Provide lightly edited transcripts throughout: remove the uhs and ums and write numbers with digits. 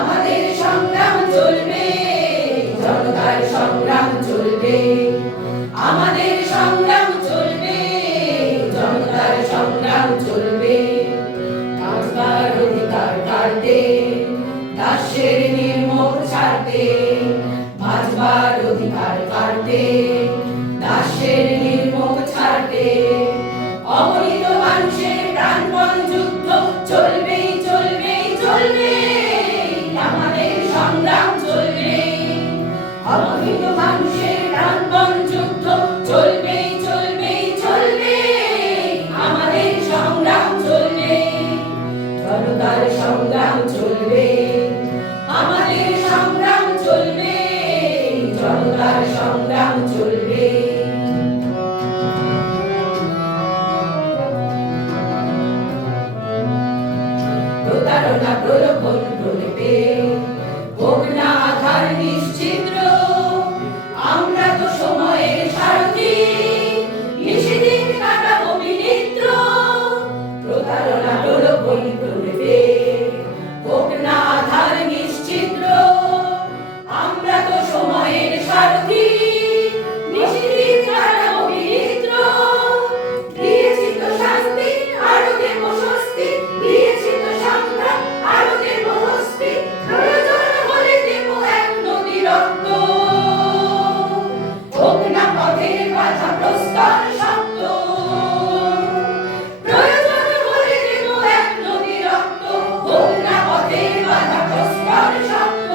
আমাদের সংগ্রাম চলবে, জনতার সংগ্রাম চলবে। আমাদের সংগ্রাম চলবে, জনতার সংগ্রাম চলবে। বাঁচবার অধিকার কাড়তে, দাসের নির্মম ছাড়তে। বাঁচবার অধিকার কাড়তে, দাসের নির্মম ছাড়তে। অবনীত মানুষের প্রাণপণ যুদ্ধ চলবেই চলবেই চলবে। আমাদের সংগ্রাম চলবে, অবনীত মানুষের প্রাণপণ যুদ্ধ চলবেই চলবেই চলবে। আমাদের সংগ্রাম চলবে, জনতার সংগ্রাম চলবে। আমাদের সংগ্রাম চলবে, জনতার সংগ্রাম চলবে। প্রতারণা প্রলোভন প্রলেপে হোক না আধার নিশ্চিদ্র। আমরা তো সময়ের সারথি, নিশিদিন কাটাবো বিনিদ্র। প্রতারণা প্রলোভন প্রলেপে হোক না আধার নিশ্চিদ্র। আমরা তো সময়ের সারথি, নিশিদিন কাটাবো বিনিদ্র। দিয়েছি তো শাস্তি, আরো দেব স্বস্তি। দিয়েছি তো সংগ্রাম, আরো দেব হস্তি। প্রয়োজন হলে দেব এক নদী রক্ত। হোক না পথের বাধা প্রস্তর শক্ত। প্রয়োজন হলে দেব এক নদী রক্ত। হোক না পথের বাধা প্রস্তর শক্ত।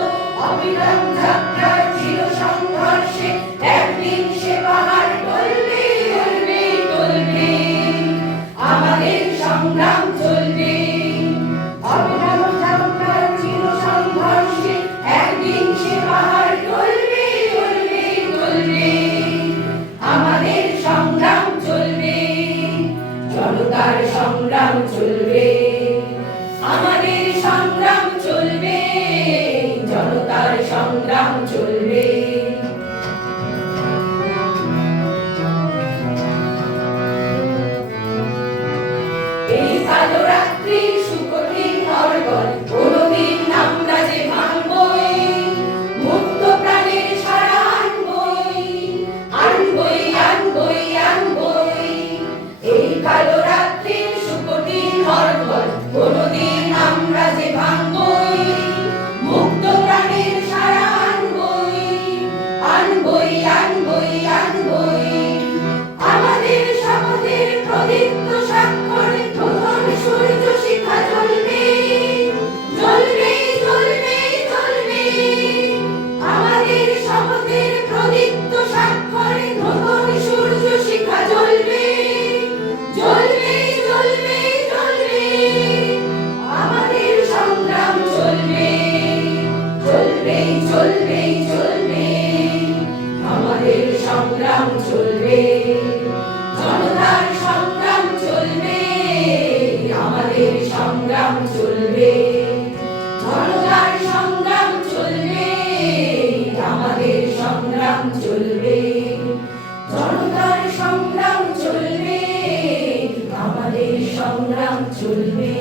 অবিরাম যাত্রার চির সংঘর্ষে একদিন সে পাহাড় টলবে, টলবে, টলবে। আমাদের সংগ্রাম চলবে, অবিরাম যাত্রার চির সংঘর্ষে একদিন সে পাহাড় টলবে, টলবে, টলবে। আমাদের সংগ্রাম চলবে, জনতার সংগ্রাম চলবে। আমাদের সংগ্রাম চলবে, জনতার সংগ্রাম চলবে। এই কালো রাত্রির সুকঠিন হরবল কোনদিন আমরা যে ভাঙবই। মুক্ত প্রাণের সারা আনবই, আনবই, আনবই, আনবই। এই কালো রাত্রির সুকঠিন হরবল কোনদিন আমরা যে ভাঙবই। মুক্ত প্রাণের সারা আনবই, আনবই, আনবই, আনবই। আমাদের শপথের প্রদীপ্ত স্বাক্ষরে নতুন সূর্য শিখা জ্বলবে, জ্বলবে, জ্বলবে, জ্বলবে। আমাদের শপথের প্রদীপ্ত স্বাক্ষরে নতুন সূর্য শিখা জ্বলবে, জ্বলবে, জ্বলবে, জ্বলবে। আমাদের সংগ্রাম চলবে, চলবে, চলবে, চলবে। আমাদের সংগ্রাম চলবে, জনতার সংগ্রাম চলবে। আমাদের সংগ্রাম চলবে, জনতার সংগ্রাম চলবে। আমাদের সংগ্রাম চলবে, জনতার সংগ্রাম চলবে। আমাদের সংগ্রাম চলবে।